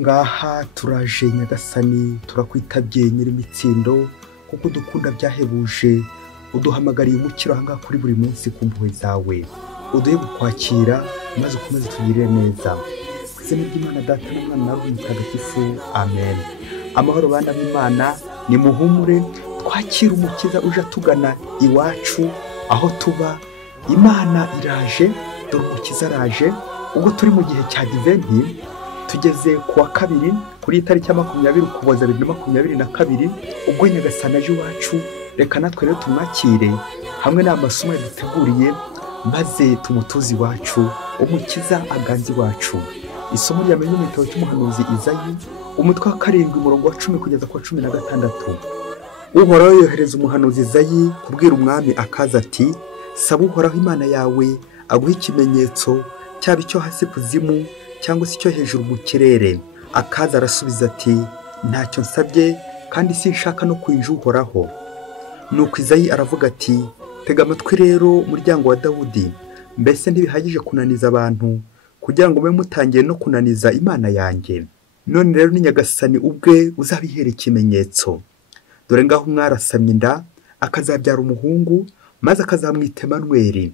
ngaha turaje Nyagasani, turakwitabye nyir'imitsindo kuko dukunda byahebuje. Uduhamagariye umukiro ahangaha kuri buri munsi ku mpuhwe zawe, uduhe gukwakira maze ukomeze tugirire neza. Ku izina ry'Imana Data n'Umwana na Roho Mutagatifu, amen. Amahoro bana b'Imana, nimuhumure, twakira umukiza uje atugana iwacu aho tuba. Imana iraje, dore umukiza araje. Ubwo turi mu gihe cya Adventi, tugeze ku wa kabiri kuri tariki ya 20 Ukuboza 2022, ubwo Nyagasani aje iwacu. Reka natwe rero tumwakire hamwe n'amasomo yaduteguriye, maze tumutuze iwacu, umukiza aganze iwacu. Isomo rya mu gitabo cy'umuhanuzi Izayi, umutwe wa 7 umurongo wa 10 kugeza ku 16. Uhoraho yohereza umuhanuzi Izayi kubwira umwami akaza ati, saba Uhoraho Imana yawe aguha ikimenyetso, cyaba icyo hasi kuzimu cyangwa se icyo hejuru mu kirere. Akaza arasubiza ati, ntacyo nsabye kandi sinshaka no kwinjira Uhoraho. Nuko Izayi aravuga ati, tega amatwi rero muryango wa Dawudi, mbese ntibihagije kunaniza abantu kugira ngo mube mutangiye no kunaniza Imana yanjye? None rero ni Nyagasani ubwe uzabihera ikimenyetso. Dore ngaho mwarasamye inda, akazabyara umuhungu, maze akazamwita Emanueli.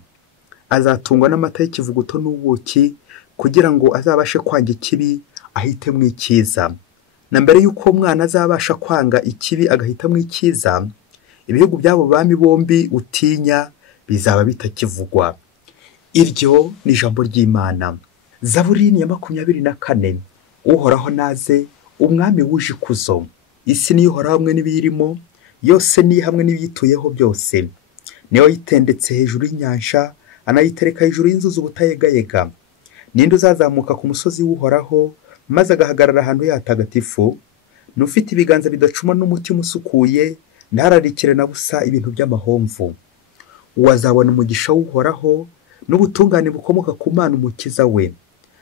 Azatungwa n'amata y'ikivuguto n'ubuki, kugira ngo azabashe kwanga ikibi ahitemo icyiza. Na mbere y'uko umwana azabasha kwanga ikibi agahitamo icyiza, ibihugu by'abo bami bombi utinya bizaba bitakivugwa. Iryo ni ijambo ry'Imana. Zaburi ya 24. Uhoraho naze, umwami wuje ikuzo. Isi ni Uhoraho hamwe n'ibiyirimo, yose ni hamwe n'ibiyituyeho byose. Niwe yitendetse hejuru y'inyanja, anayitereka hejuru y'inzuzi ubutayegayega. Ninde uzazamuka ku musozi w'Uhoraho, maze agahagarara ahantu hatagatifu? N'ufite ibiganza bidacuma n'umutima usukuye, ntararikire na busa ibintu by'amahomvu. Uwazabona umugisha w'Uhoraho n'ubutungane bukomoka ku Mana umukiza we.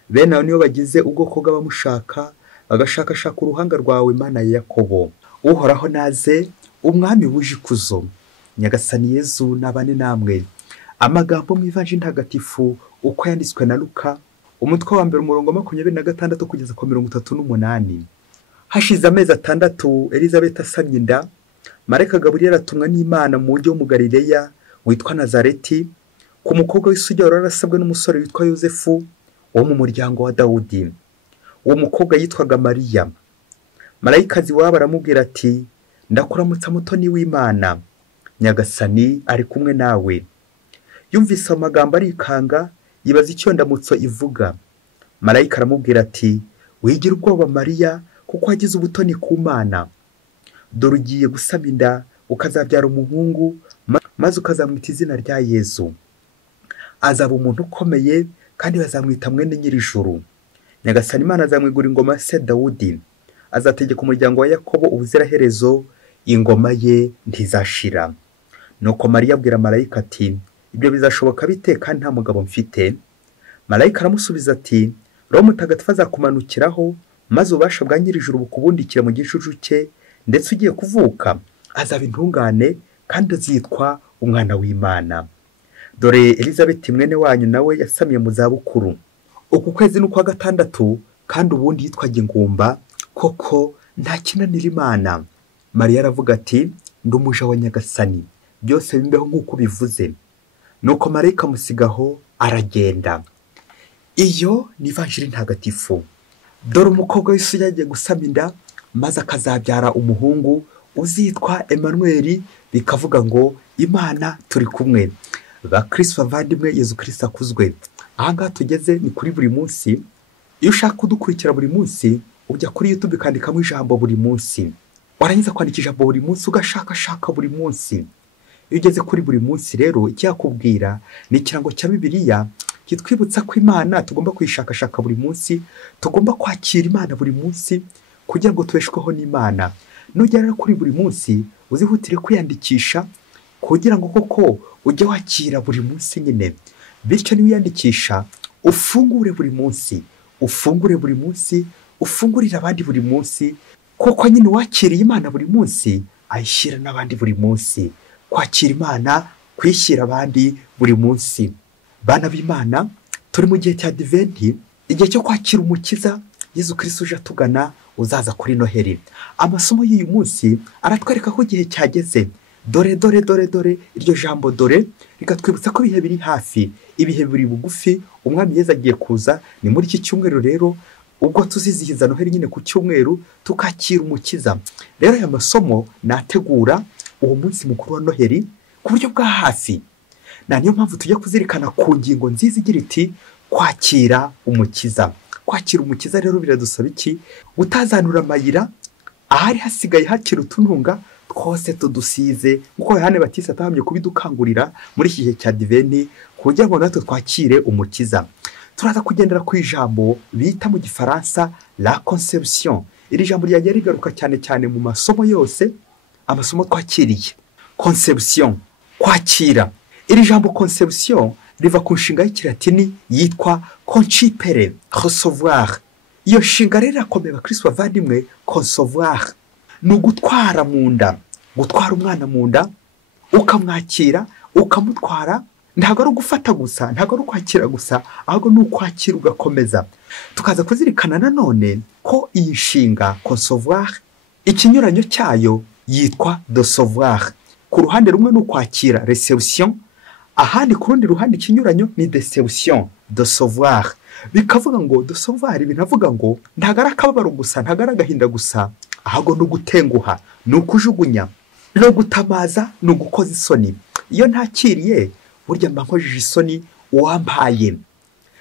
Bene abo nibo bagize ubwoko bw'abamushaka, bagashakashaka uruhanga rwawe, Mana ya Yakobo. Uhoraho naze, umwami wuje ikuzo. Nyagasani Yezu nabane namwe. Amagambo mu Ivanjili ntagatifu uko yanditswe na Luka, umutwe wa 1 umurongo 26 kugeza ku 38. Hashize amezi 6 Elizabeth asamye inda, Marayika Gaburiyeli atumwa n'Imana mu mujyi wo mu Galileya witwa Nazareti, ku mukobwa w'isujya warasabwe n'umusore witwa Yosefu wo mu muryango wa Dawudi. Uwo mukobwa yitwaga Mariya. Marayikazi wabo aramubwira ati, ndakuramutsa mutoni w'Imana, Nyagasani ari kumwe nawe. Yumvise amagambo arikanga, yibaza icyo ndamutso ivuga. Marayika aramubwira ati, wigira ubwoba Mariya, kuko wagize ubutoni ku Mana. Dore ugiye gusama inda, ukazabyara umuhungu, maze ukazamwita izina rya Yezu. Azaba umuntu ukomeye, kandi bazamwita mwene nyir'ijuru. Nyagasani Imana azamwigura ingoma ya se Dawudi. Azategeka umuryango wa Yakobo ubuziraherezo, ingoma ye ntizashira. Nuko Mariya abwira Marayika ati, ibyo bizashoboka bite kandi nta mugabo mfite? Marayika aramusubiza ati, Roho Mutagatifu azakumanukiraho, maze ububasha bwa nyir'ijuru bukubundikira mu gicucu cye, ndetse ugiye kuvuka azaba intungane kandi azitwa umwana w'Imana. Dore Elizabeth mwene wanyu nawe yasamye mu zabukuru. Uku kwezi n'ukwa 6, kandi ubundi yitwaga ingumba, koko nta kinanira Imana. Mariya aravuga ati, ndi umuja wa Nyagasani, byose bimbeho nk'uko bivuze. Nuko Marayika amusigaho aragenda. Iyo ni Ivanjili ntagatifu. Dore umukobwa w'isujya yagiye gusama inda, maze akazabyara umuhungu uzitwa Emanueli, bikavuga ngo Imana turi kumwe. Bakristo bavandimwe, Yezu Kristo akuzwe. Ahangaha tugeze ni kuri buri munsi. Iyo ushaka kudukurikira buri munsi, ujya kuri YouTube ukandikamo ijambo buri munsi. Warangiza kwandika ijambo buri munsi, ugashaka buri munsi. Iyo ugeze kuri buri munsi rero, icyakubwira ni ikirango cya Bibiliya kitwibutsa ko Imana tugomba kuyishakashaka buri munsi, tugomba kwakira Imana buri munsi kugira ngo tubeshweho n'Imana. Nugera kuri buri munsi, uzihutire kwiyandikisha kugira ngo koko ujye wakira buri munsi nyine. Bityo niwiyandikisha, ufungure buri munsi, ufungure buri munsi, ufungurira abandi buri munsi, koko nyine wakiriye Imana buri munsi, ayishyira n'abandi buri munsi. Kwakira Imana, kwishyira abandi buri munsi. Bana b'Imana, turi mu gihe cya Adventi, igihe cyo kwakira umukiza Yezu Kristo uje atugana uzaza kuri Noheli. Amasomo y'uyu munsi aratwereka ko igihe cyageze. Dore dore dore dore, iryo jambo dore rikatwibutsa ko ibihe biri hafi, ibihe biri bugufi, umwami Yezu agiye kuza. Ni muri iki cyumweru rero ubwo tuzizihiza Noheli nyine ku cyumweru tukakira umukiza. Rero aya masomo nategura uwo munsi mukuru wa Noheli ku buryo bwa hafi. Niyo mpamvu tujya kuzirikana ku ngingo nziza igira iti kwakira umukiza. Kwakira umukiza rero biradusaba iki? Utazanura amayira ahari hasigaye hakira utununga twose tudusize, kuko Yohane Batista atahamye kubidukangurira muri iki gihe cya Adventi kugira ngo natwe twakire umukiza. Turaza kugendera ku ijambo bita mu Gifaransa la conception. Iri jambo ryagiye rigaruka cyane cyane mu masomo yose, amasomo twakiriye. Conception, kwakira. Iri jambo conception riva ku nshinga y'ikilatini yitwa concipere, recevoir. Iyo nshinga rero irakomeye bakristo bavandimwe. Concevoir ni ugutwara mu nda, gutwara umwana mu nda ukamwakira ukamutwara. Ntabwo ari ugufata gusa, ntabwo ari ukwakira gusa, ahubwo ni ukwakira ugakomeza. Tukaza kuzirikana nanone ko iyi nshinga concevoir ikinyuranyo cyayo yitwa recevoir. Ku ruhande rumwe ni ukwakira, reception, ahandi ku rundi ruhande ikinyuranyo ni deception, recevoir. Bikavuga ngo recevoir binavuga ngo ntabwo ari akababaro gusa, ntabwo ari agahinda gusa, ahubwo ni ugutenguha, ni ukujugunya, no gutamaza, ni ugukoza isoni. Iyo ntakiriye burya mba nkojeje isoni uwampaye.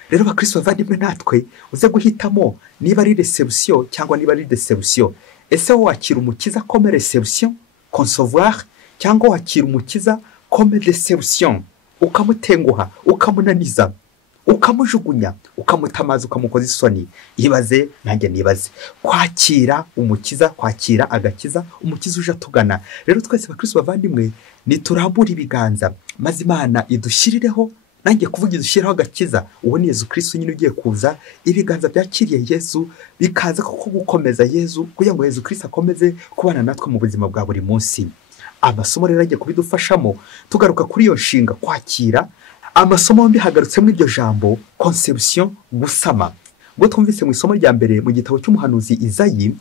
Rero bakristo bavandimwe natwe uze guhitamo niba ari reception cyangwa niba ari deception. Ese wakira umukiza comme reception, concevoir, cyangwa wakira umukiza comme deception, ukamutenguha, ukamunaniza, ukamujugunya, ukamutamaza, ukamukoza isoni. Ibaze nanjye nibaze. Kwakira umukiza, kwakira agakiza, umukiza uje atugana. Rero twese bakristo bavandimwe niturambura ibiganza maze Imana idushyirireho, nanjye kuvuga idushyirireho agakiza. Uwo ni Yezu Kristo nyine ugiye kuza. Ibiganza byakiriye Yezu bikaza koko gukomeza Yezu, kugira ngo Yezu Kristo akomeze kubana natwe mu buzima bwa buri munsi. Amasomo rero agiye kubidufashamo. Tugaruka kuri iyo nshinga kwakira. Amasomo yombi hagarutse muri iryo jambo conception, gusama. Ubwo twumvise mu isomo rya mbere mu gitabo cy'umuhanuzi Izayi,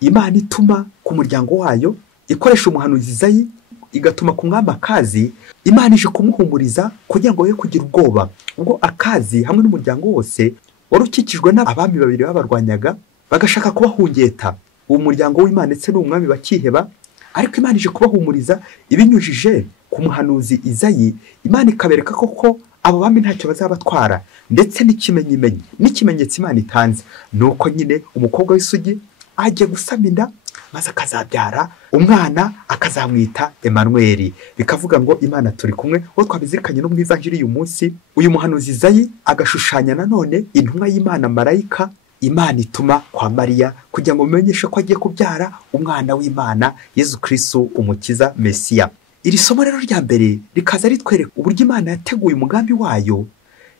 Imana ituma ku muryango wayo, ikoresha umuhanuzi Izayi, igatuma ku mwami Akazi. Imana ije kumuhumuriza kugira ngo ye kugira ubwoba. Ubwo Akazi hamwe n'umuryango wose wari ukikijwe n'abami babiri babarwanyaga, bagashaka kubahungeta. Uwo muryango w'Imana ndetse n'umwami bakiheba, ariko Imana ije kubahumuriza ibinyujije ku muhanuzi Izayi. Imana ikabereka koko abo bami ntacyo bazabatwara, ndetse n'ikimenyetso Imana itanze nuko nyine umukobwa w'isugi agiye gusama inda, maze akazabyara umwana akazamwita Emmanuel. Bikavuga ngo Imana turi kumwe. Uwo twabizirikanye no mu Ivanjiri uyu munsi, uyu muhanuzi Izayi agashushanya nanone intumwa y'Imana marayika Imana ituma kwa Mariya kugira ngo bimenyeshe ko agiye kubyara umwana w'Imana, Yezu Kristo umukiza, Mesiya. Iri somo rero rya mbere rikaza ritwereka uburyo Imana yateguye umugambi wayo,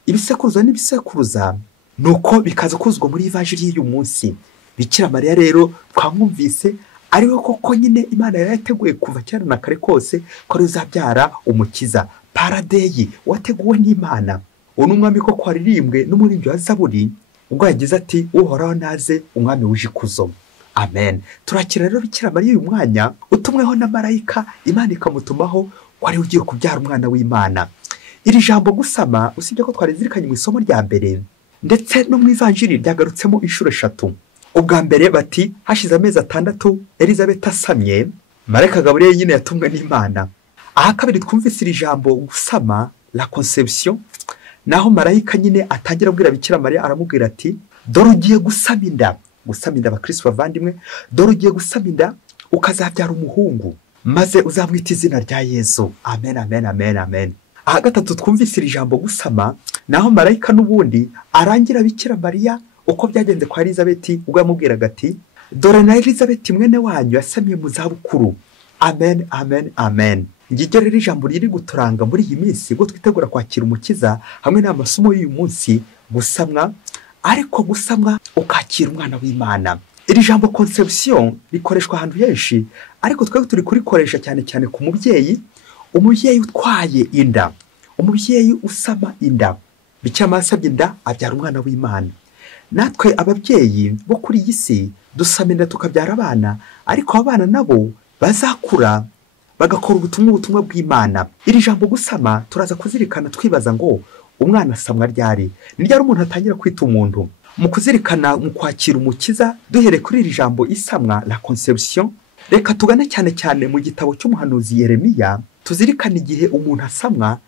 ibisekuruza n'ibisekuruza, nuko bikaza kuzwa muri Ivanjiri y'uyu munsi. Bikira Mariya rero twamwumvise ariwe koko nyine Imana yari yateguye kuva kera na kare kose ko ruzabyara umukiza, paradeyi wateguwe n'Imana. Uwo ni umwami koko waririmbwe n'umuririmbyi wa Zaburi ubwo yagize ati uhoraho naze umwami wuje ikuzo. Amen. Turakira rero Bikira Mariya uyu mwanya utumweho na marayika, Imana ikamutumaho ko ari ugiye kubyara umwana w'Imana. Iri jambo gusama usibye ko twarizirikanye mu isomo rya mbere ndetse no mu Ivanjiri ryagarutsemo inshuro 3. Ubwa mbere bati hashize amezi 6 Elizabeth asamye, marayika Gabriel nyine yatumwe n'Imana. Aha kabiri twumvise iri jambo gusama, la conception, naho marayika nyine atangira kubwira Bikira Mariya, aramubwira ati dore ugiye gusama inda. Gusama inda bakristo bavandimwe, dore ugiye gusama inda ukazabyara umuhungu, maze uzamwita izina rya Yesu. Amen, amen, amen, amen. Aha gatatu twumvise iri jambo gusama, naho marayika n'ubundi arangira Bikira Mariya uko byagenze kwa Elizabeth ubwo yamubwiraga ati dore na Elizabeth mwene wanyu yasamye mu zabukuru. Amen, amen, amen. Ngiryo rero ijambo riri guturanga muri iyi minsi ubwo twitegura kwakira umukiza, hamwe n'amasomo y'uyu munsi, gusamwa, ariko gusamwa ukakira umwana w'Imana. Iri jambo conception rikoreshwa ahantu henshi, ariko twebwe turi kurikoresha cyane cyane ku mubyeyi, umubyeyi utwaye inda, umubyeyi usama inda. Bikira Mariya asabye inda abyara umwana w'Imana. natwe ababyeyi bo kuri iyi si dusamira tukabyara abana, ariko abana nabo bazakura bagakora ubutumwa bw'Imana. Iri jambo gusama turaza kuzirikana twibaza ngo umwana asamwa ryari, ni ryari umuntu atangira kwita umuntu. Mu kuzirikana mu kwakira umukiza duhere kuri iri jambo isamwa, la conception, reka tugane cyane cyane mu gitabo cy'umuhanuzi Yeremiya, tuzirikana igihe umuntu asamwa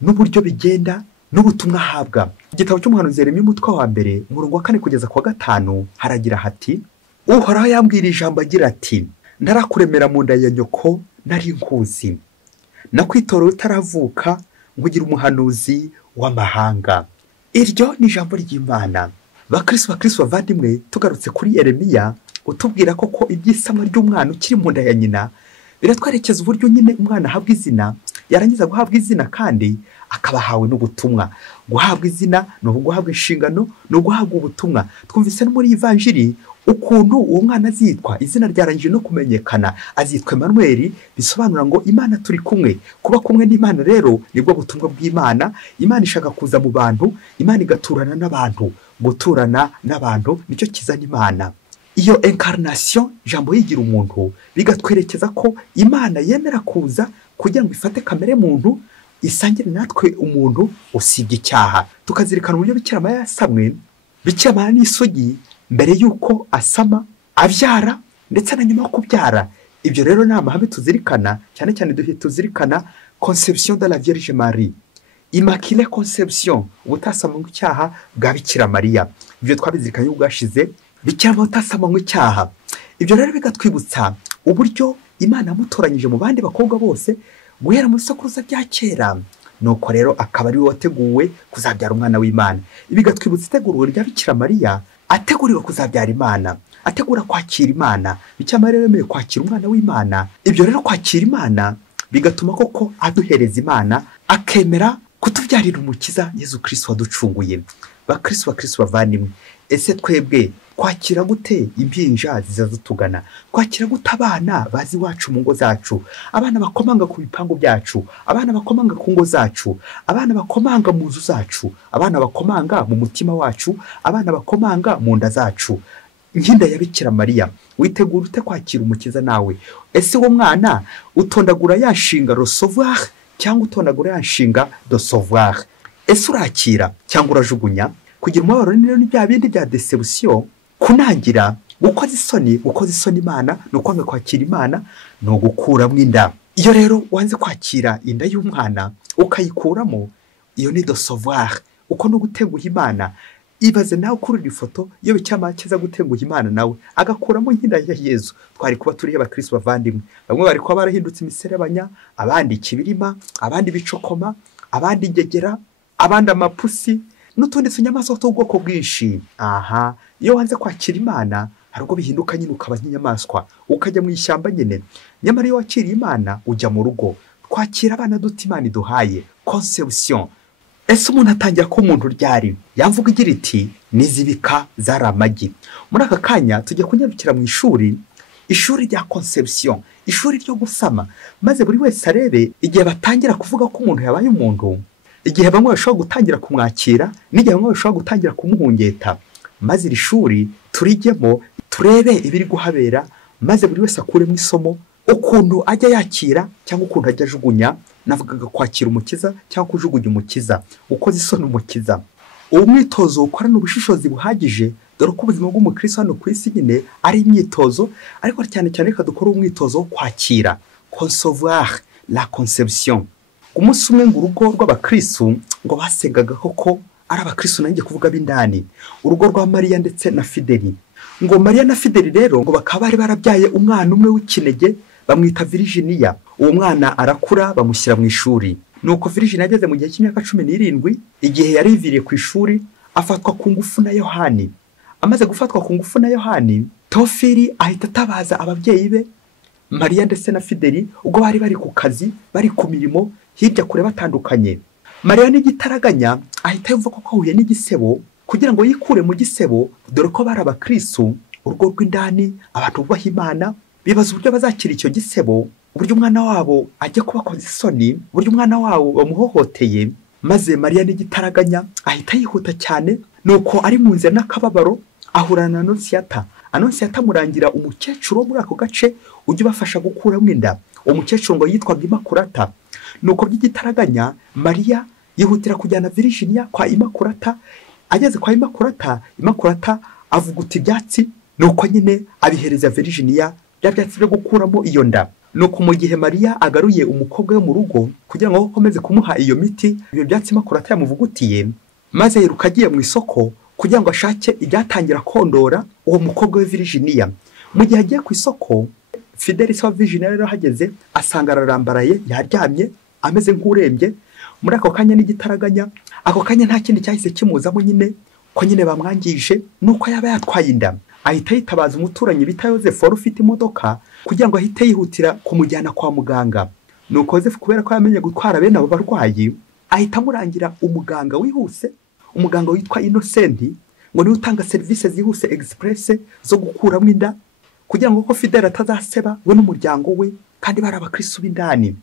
n'uburyo bigenda n'ubutumwa ahabwa. Igitabo cy'umuhanuzi Yeremiya umutwe wa mbere umurongo wa 4 kugeza ku wa 5 haragira hati: Uhoraho yambwira ijambo agira ati, ntarakuremera mu nda ya nyoko nari nkuzi, nakwitorera utaravuka ngugira umuhanuzi w'amahanga. Iryo ni ijambo ry'Imana. Bakristo bavandimwe, tugarutse kuri Yeremiya utubwira ko iby'isama ry'umwana ukiri mu nda ya nyina biratwerekeza uburyo nyine umwana ahabwa izina, yarangiza guhabwa izina kandi akabahawe n'ubutumwa. Guhabwa izina no guhabwa inshingano no guhabwa ubutumwa. Twumvise no muri Evanjiri ukuntu uwo mwana azitwa, izina ryarangije no kumenyekana, azitwa Emmanuel, bisobanura ngo Imana turi kumwe. Kuba kumwe n'Imana rero nibwo butumwa bw'Imana. Imana ishaka kuza mu bantu, Imana igaturana n'abantu. Guturana n'abantu nicyo kizana Imana. Iyo incarnation, jambo yigira umuntu, bigatwerekeza ko Imana yemera kuza kugira ngo ifate kamere muntu, isangire natwe umuntu usibye icyaha. Tukazirikana uburyo Bikira Mariya yasamwe. Bikira Mariya ni isugi mbere yuko asama, abyara ndetse na nyuma yo kubyara. Ibyo rero ni amahame tuzirikana, cyane cyane tuzirikana conception de la Vierge Marie, Immaculée Conception, ubutasama nk'icyaha bwa Bikira Mariya. Ibyo twabizirikanye ubwashize, Bikira Mariya utasama nk'icyaha. Ibyo rero bigatwibutsa uburyo Imana yamutoranyije mu bandi bakobwa bose guhera mu sokuruza bya kera, nuko rero akaba ari we wateguwe kuzabyara umwana w'Imana. Ibi bigatwibutsa itegurwa rya Bikira Mariya, ateguriwe kuzabyara Imana, ategura kwakira Imana. Bikira Mariya yemeye kwakira umwana w'Imana. Ibyo rero kwakira Imana bigatuma koko aduhereza Imana, akemera kutubyarira umukiza Yesu Kristo waducunguye. Bakristo bavandimwe, ese twebwe kwakira gute impinja zizazutugana? Kwakira gute abana bazi wacu mu ngo zacu, abana bakomanga ku bipangu byacu, abana bakomanga ku ngo zacu, abana bakomanga mu nzu zacu, abana bakomanga mu mutima wacu, abana bakomanga mu nda zacu? Nk'inda ya Bikira Mariya, witegura ute kwakira umukiza nawe? Ese uwo mwana utondagura yanshinga recevoir cyangwa utondagura yanshinga de sauvoir? Ese urakira cyangwa urajugunya? Kugira umubabaro ni bya bindi bya deception, kunangira, gukoza isoni Imana, no kwanga kwakira Imana, no gukuramo inda. Iyo rero wanze kwakira inda y'umwana ukayikuramo, iyo ni de sauvoir, uko no gutenguha Imana. Ibaze nawe kuri iri foto iyo Bikira Mariya kiza gutenguha Imana nawe agakuramo nk'inda ya Yesu, twari kuba turi abakristo bavandimwe. Bamwe bari kuba barahindutse imiserebanya, abandi ikibirima, abandi bicokoma, abandi ingegera, abandi amapusi n'utundi tunyamaswa tw'ubwoko bwinshi. Iyo wanze kwakira Imana hari ubwo bihinduka nyine ukaba nk'inyamaswa, ukajya mu ishyamba nyine. Nyamara iyo wakiriye Imana ujya mu rugo. Kwakira abana duta Imana iduhaye, conception. Ese umuntu atangira ko umuntu ryari? Yamvuga igira iti nizibika zari amagi. Muri aka kanya tujya kunyarukira mu ishuri rya conception, ishuri ryo gusama, maze buri wese arebe igihe batangira kuvuga ko umuntu yabaye umuntu, igihe bamwe bashobora gutangira kumwakira n'igihe bamwe bashobora gutangira kumuhungeta. Maze iri shuri turijyemo turebe ibiri guhabera, maze buri wese akuremo isomo ukuntu ajya yakira cyangwa ukuntu ajya ajugunya. Navugaga kwakira umukiza cyangwa kujugunya umukiza, ukoze isoni umukiza. Uwo mwitozo ukorana ubushishozi buhagije, dore ko ubuzima bw'umukristo hano ku isi nyine ari imyitozo, ariko cyane cyane reka dukora umwitozo wo kwakira, concevoir, la conception. Umunsi umwe ngo urugo rw'abakristo ngo basengaga koko ari abakristo, nanjye kuvuga b'indani, urugo rwa Mariya ndetse na Fideli. Ngo Mariya na Fideli rero ngo bakaba bari barabyaye umwana umwe w'ikinege, bamwita Virginia. Uwo mwana arakura bamushyira mu ishuri. Nuko Virginia ageze mu gihe cy'imyaka 17, igihe yariviriye ku ishuri, afatwa ku ngufu na Yohani. Amaze gufatwa ku ngufu na Yohani, Teofili ahita atabaza ababyeyi be Mariya ndetse na Fideli, ubwo bari bari ku kazi, bari ku mirimo hirya kure batandukanye. Mariya n'igitaraganya ahita yumva ko ahuye n'igisebo, kugira ngo yikure mu gisebo, dore ko bari abakristo, urugo rw'indani, abantu bubaha Imana, bibaza uburyo bazakira icyo gisebo, uburyo umwana wabo ajya kubakoza isoni, uburyo umwana wabo bamuhohoteye. maze Mariya n'igitaraganya ahita yihuta cyane, nuko ari mu nzira n'akababaro ahurana na Anonsiyata amurangira umukecuru wo muri ako gace ujya ubafasha gukuramo inda. Umukecuru ngo yitwaga Imakurata. Nuko by'igitaraganya Mariya yihutira kujyana Virginia kwa Imakurata. Ageze kwa Imakurata avuguta ibyatsi, nuko nyine abihereza Virginia bya byatsi byo gukuramo iyo nda. Nuko mu gihe Mariya agaruye umukobwa we mu rugo kugira ngo akomeze kumuha iyo miti, ibyo byatsi Imakurata yamuvugutiye, maze yiruka agiye mu isoko kugira ngo ashake ibyatangira kondora uwo mukobwa we Virginia. Mu gihe agiye ku isoko, Fidelis wa Virginia rero hageze asanga ararambaraye yaryamye ameze nk'urembye. Muri ako kanya n'igitaraganya, ako kanya nta kindi cyahise kimuzamo nyine ko nyine bamwangije nuko yaba yatwaye inda. Ahita yitabaza umuturanyi bita Yozefu wari ufite imodoka kugira ngo ahite yihutira kumujyana kwa muganga. Nuko Yozefu kubera ko yamenye gutwara bene abo barwayi, ahita amurangira umuganga wihuse, umuganga witwa Innocent, ngo niwe utanga serivisi zihuse express zo gukuramo inda kugira ngo ko Fidel atazaseba we n'umuryango we kandi bari abakristo b'indani.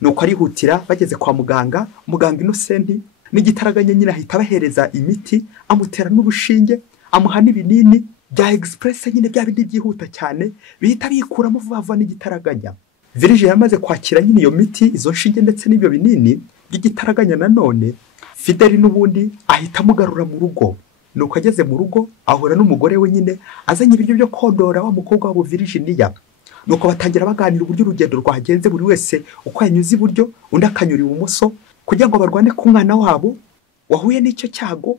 Nuko arihutira bageze kwa muganga Innocent n'igitaraganya nyine ahita abahereza imiti, amutera n'ubushinge, amuha n'ibinini bya express nyine bya bindi byihuta cyane bihita bikuramo vuba vuba n'igitaraganya. Virginia yamaze kwakira nyine iyo miti, izo nshinge ndetse n'ibyo binini by'igitaraganya, nanone Fidel n'ubundi ahita amugarura mu rugo. Nuko ageze mu rugo ahura n'umugore we nyine azanye ibiryo byo kondora wa mukobwa wabo Virginia. Nuko batangira baganira uburyo urugendo rwagenze, buri wese uko yanyuze iburyo undi akanyura ibumoso, kugira ngo barwane ku mwana wabo wahuye n'icyo cyago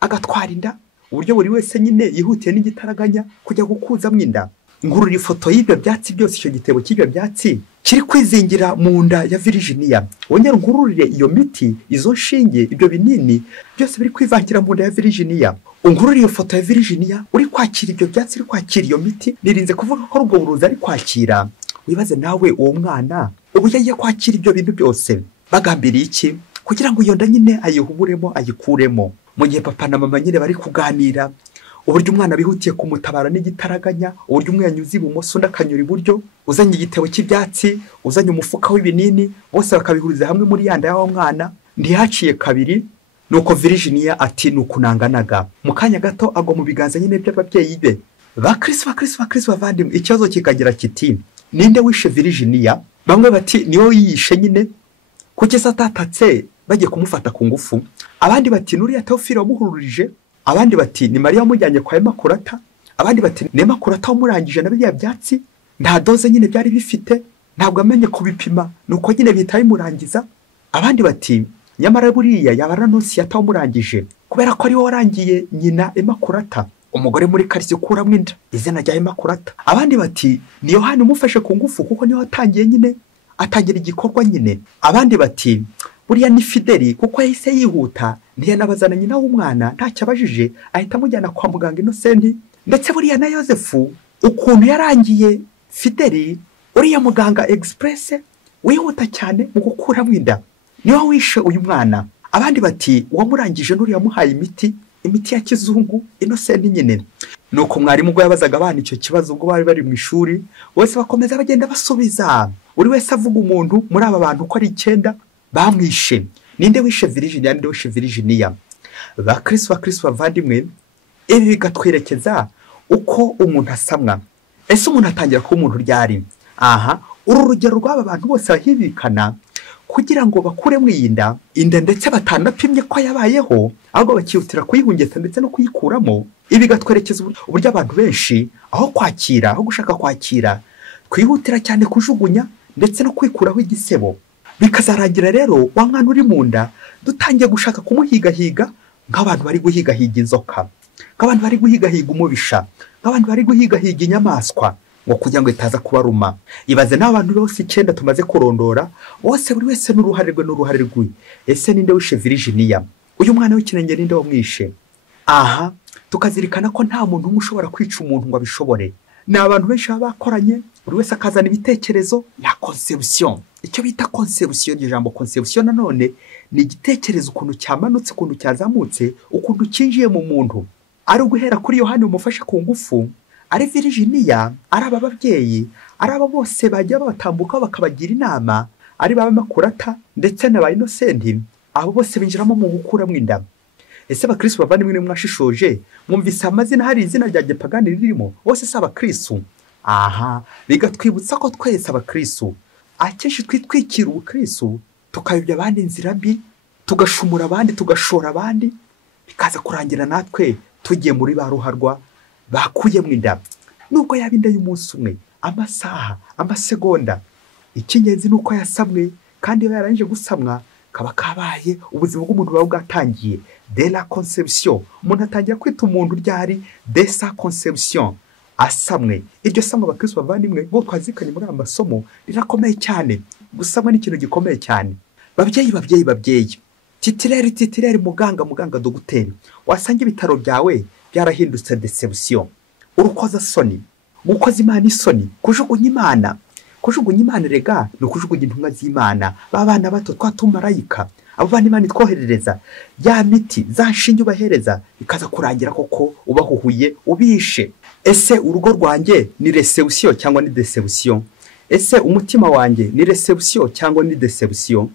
agatwara inda, uburyo buri wese nyine yihutiye n'igitaraganya kujya gukuzamo inda. Ngurura ifoto y'ibyo byatsi byose, icyo gitebo cy'ibyo byatsi kiri kwizingira mu nda ya Virginia. Wongera ngururire iyo miti, izo nshinge, ibyo binini byose biri kwivangira mu nda ya Virginia. Ungururire iyo foto ya Virginia uri kwakira ibyo byatsi, uri kwakira iyo miti. Nirinze kuvuga ko ubwo buruza ari kwakira. Wibaze nawe uwo mwana ubu yagiye kwakira ibyo bintu byose bagambiriye iki? Kugira ngo iyo nda nyine ayihuburemo ayikuremo. Mu gihe papa na mama nyine bari kuganira uburyo umwana bihutiye kumutabara n'igitaraganya, uburyo umwe yanyuze ibumoso undi akanyura iburyo, uzanye igitebo cy'ibyatsi, uzanye umufuka w'ibinini, bose bakabihuriza hamwe muri yanda y'awo mwana. Ntihaciye kabiri, nuko Virginia ati nukunanganaga. Mu kanya gato agwa mu biganza nyine by'ababyeyi be. Bakristo bavandimwe, ikibazo kikagira kiti ninde wishe Virginia? Bamwe bati niwe yiyishe nyine kugeza atatatse bagiye kumufata ku ngufu. Abandi bati nuriya Teofilo wamuhururije. Abandi bati ni Mariya wamujyanye kwa Imakurata. Abandi bati ni Imakurata wamurangije na biriya byatsi, nta doze nyine byari bifite, ntabwo amenye kubipima, nuko nyine bihita bimurangiza. Abandi bati nyamara buriya yaba Anonsiyata wamurangije kubera ko ari we warangiye nyina Imakurata, umugore muri quartier ukuramo inda, izina rya Imakurata. Abandi bati ni Yohana umufashe ku ngufu kuko niwe watangiye nyine atangira igikorwa nyine. Abandi bati buriya ni Fideli kuko yahise yihuta ntiyanabazana nyina w'umwana, ntacyo abajije ahita amujyana kwa muganga Innocent. Ndetse buriya na Yozefu ukuntu yarangiye Fideli, uriya muganga express wihuta cyane mu gukuramo inda niwe wishe uyu mwana. Abandi bati uwamurangije n'uriya muhaye imiti ya kizungu Innocent nyine. Nuko mwarimu ubwo yabazaga abana icyo kibazo ubwo bari mu ishuri, bose bakomeza bagenda basubiza, buri wese avuga umuntu muri aba bantu ko ari 9 bamwishe. Ninde wishe Virginia? Ninde wishe Virginia? Bakristo bavandimwe, ibi bigatwerekeza uko umuntu asamwa. Ese umuntu atangira kuba umuntu ryari? Aha, uru rugero rw'aba bantu bose bahibikana kugira ngo bakuremo inda ndetse batanapimye ko yabayeho, ahubwo bakihutira kuyihungeta ndetse no kuyikuramo. Ibi gatwerekeza uburyo abantu benshi aho gushaka kwakira kwihutira cyane kujugunya ndetse no kwikuraho igisebo. Bikazarangira rero wa mwana uri mu nda dutangiye gushaka kumuhigahiga nk'abantu bari guhigahiga inzoka, nk'abantu bari guhigahiga umubisha, nk'abantu bari guhigahiga inyamaswa ngo kugira ngo itaza kubaruma. Ibaze n'abantu bose 9 tumaze kurondora, bose buri wese n'uruhare rwe. Ese ninde wishe Virginia? Uyu mwana w'ikinenge ninde wamwishe? Aha tukazirikana ko nta muntu ushobora kwica umuntu ngo abishobore. Ni abantu benshi bakoranye, buri wese akazana ibitekerezo ya conception. Icyo bita conception, ijambo conception nanone ni igitekerezo ukuntu cyamanutse, ukuntu cyazamutse, ukuntu kinjiye mu muntu. Ari uguhera kuri Yohana umufashe ku ngufu, ari Virginia, ari aba babyeyi, ari aba bose bajya batambuka bakabagira inama, ari baba Imakurata ndetse na ba Innocent, abo bose binjiramo mu gukuramo inda. Ese abakristo bavandimwe mwashishoje mwumvise amazina hari izina rya gipagani ririmo bose si abakristo? Aha bigatwibutsa ko twese abakristo akenshi twitwikira ubukristo tukayobya abandi inzira mbi, tugashumura abandi, tugashora abandi, bikaza kurangira natwe tugiye muri ba ruharwa bakuyemo inda. Nubwo yaba inda y'umunsi umwe, amasaha, amasegonda, icy'ingenzi nuko yasamwe, kandi iyo yarangije gusamwa kaba kabaye ubuzima bw'umuntu buba bwatangiye. De la conception, umuntu atangira kwita umuntu ryari de sa conception, asamwe. Iryo samwe abakristo bavandimwe bo twazikanye muri amasomo rirakomeye cyane. Gusamwa ni ikintu gikomeye cyane. Babyeyi, titireri, muganga doguteri, wasanga ibitaro byawe byarahindutse deception, urukoza soni, gukoza Imana isoni, kujugunya Imana rega no kujugunya intumwa z'Imana, babana bato twatumarayika, abo bana Imana itwoherereza, ya miti za nshinge ubahereza bikaza kurangira koko ubahuhuye ubishe. Ese urugo rwanjye ni reception cyangwa ni deception? Ese umutima wanjye ni reception cyangwa ni deception?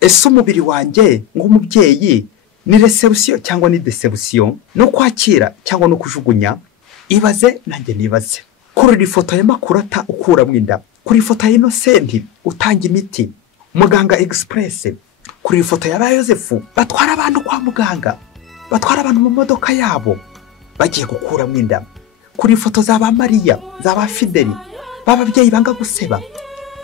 Ese umubiri wanjye nk'umubyeyi ni reception cyangwa ni deception? No kwakira cyangwa no kujugunya? Ibaze nanjye nibaze. Kuri ifoto ya makurata ukuramo inda, kuri ifoto ya Innocent utanga imiti, muganga express, kuri ifoto ya Yosefu batwara abantu kwa muganga, batwara abantu mu modoka yabo bagiye gukuramo inda, kuri ifoto za ba Mariya, za ba Fideli, bababyeyi banga guseba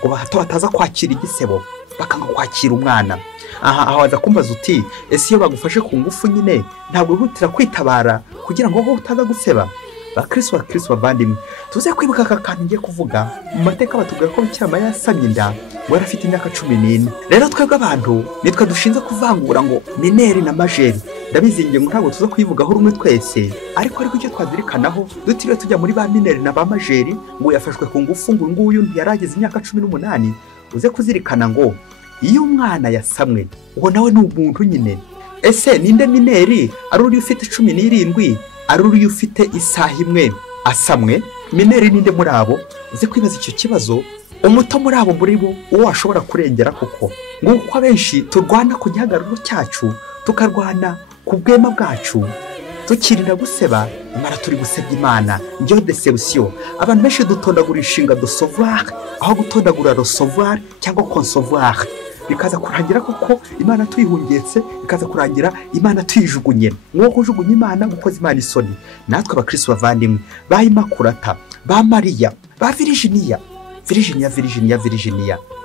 ngo bahato bataza kwakira igisebo, bakanga kwakira umwana. Aha waza kumbaza uti ese iyo bagufashe ku ngufu nyine ntabwo uhutira kwitabara kugira ngo utaza guseba? Bakristo bavandimwe, tuze kwibuka aka kantu ngiye kuvuga. Mu mateka batubwira ko Bikira Mariya yasamye inda we afite imyaka 14. Rero twebwe abantu nitwe dushinze kuvangura ngo mineri na majeri. Ndabizingiye ngo ntabwo tuza kwivugaho rumwe twese, ariko icyo twazirikanaho dutiriwe tujya muri ba mineri na ba majeri ngo yafashwe ku ngufu ngo nguyu ntiyarageze imyaka 18. Uze kuzirikana ngo iyo umwana yasamwe uwo nawe ni umuntu nyine. Ese ninde mineri? Ari uri ufite 17, ari uri ufite isaha imwe asamwe? Mineri ninde muri abo? Uze kwibaza icyo kibazo. Umuto muri abo muri bo uwo washobora kurengera koko, nguko abenshi turwana ku gihagararo cyacu, tukarwana ku bwema bwacu, tukirinda guseba, imara turi gusebya Imana. Njyo deception. Abantu benshi dutondagura inshinga de sauvoir aho gutondagura recevoir cyangwa concevoir, bikaza kurangira koko Imana tuyihungetse, bikaza kurangira Imana tuyijugunye. Ngo kujugunya Imana gukoza Imana isoni. Natwe abakristo bavandimwe ba Imakurata, ba Mariya, ba Virginia.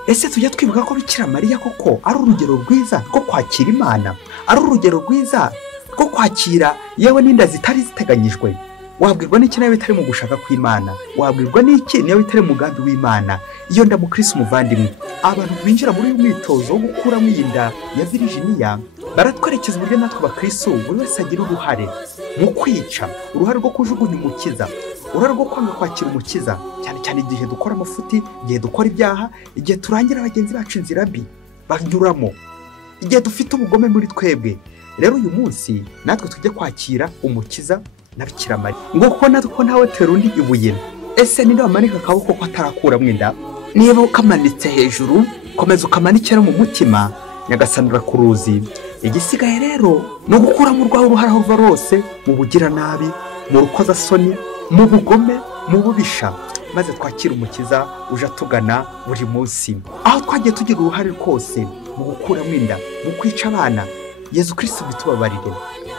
Ese tujya twibuka ko Bikira Mariya koko ari urugero rwiza rwo kwakira Imana, ari urugero rwiza rwo kwakira yewe n'inda zitari ziteganyijwe? Wabwirwa n'iki nawe bitari mu gushaka kw'Imana? Wabwirwa n'iki nawe bitari mu mugambi w'Imana? Iyo nda mu Kristo muvandimwe, abantu binjira muri uyu mwitozo wo gukuramo inda ya Virginia baratwerekeza uburyo natwe abakristo buri wese agira uruhare mu kwica, uruhare rwo kujugunya umukiza, uruhare rwo kwanga kwakira umukiza, cyane igihe dukora amafuti, igihe dukora ibyaha, igihe turangira abagenzi bacu inzira mbi banyuramo, igihe dufite ubugome muri twebwe. Rero uyu munsi natwe tujye kwakira umukiza na Bikira Mariya. Ngo kuko natwe ntawe tera undi ibuye. Ese ninde wamanika akaboko ko atarakuramo inda? Niba ukamanitse hejuru, komeza ukamanikira mu mutima, Nyagasani ku ruzi. Igisigaye rero no gukuramo urwaho uruhara ruva rose mu bugira nabi, mu rukoza soni, mu bugome, mu bubisha, maze twakira umukiza uje atugana buri munsi. Aho twagiye tugira uruhare rwose mu gukuramo inda, mu kwica abana, Yezu Kristo bitubabarire.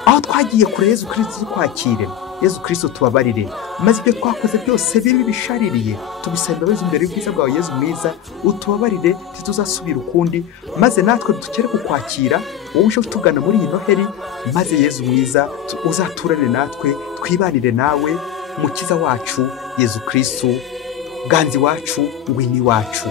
Aho twagiye kure Yezu Kristo kwakire, Yezu Kristo tubabarire, maze ibyo twakoze byose bibi bishaririye tubisaba imbabazi imbere y'ubwiza bwawe Yezu mwiza, utubabarire tituzasubira ukundi, maze natwe dukere kukwakira wowe uje utugana muri iyi Noheli, maze Yezu mwiza uzaturane natwe, twibanire nawe, mukiza wacu Yezu Kristo, ganzi wacu, ngwini wacu.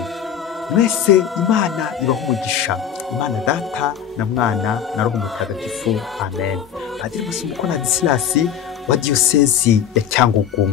Mwese Imana ibaho umugisha, Imana Data na Mwana na Roho Mutagatifu. Amen. Padiri Musumbuko na Disilasi wa Diyosezi ya Cyangugu.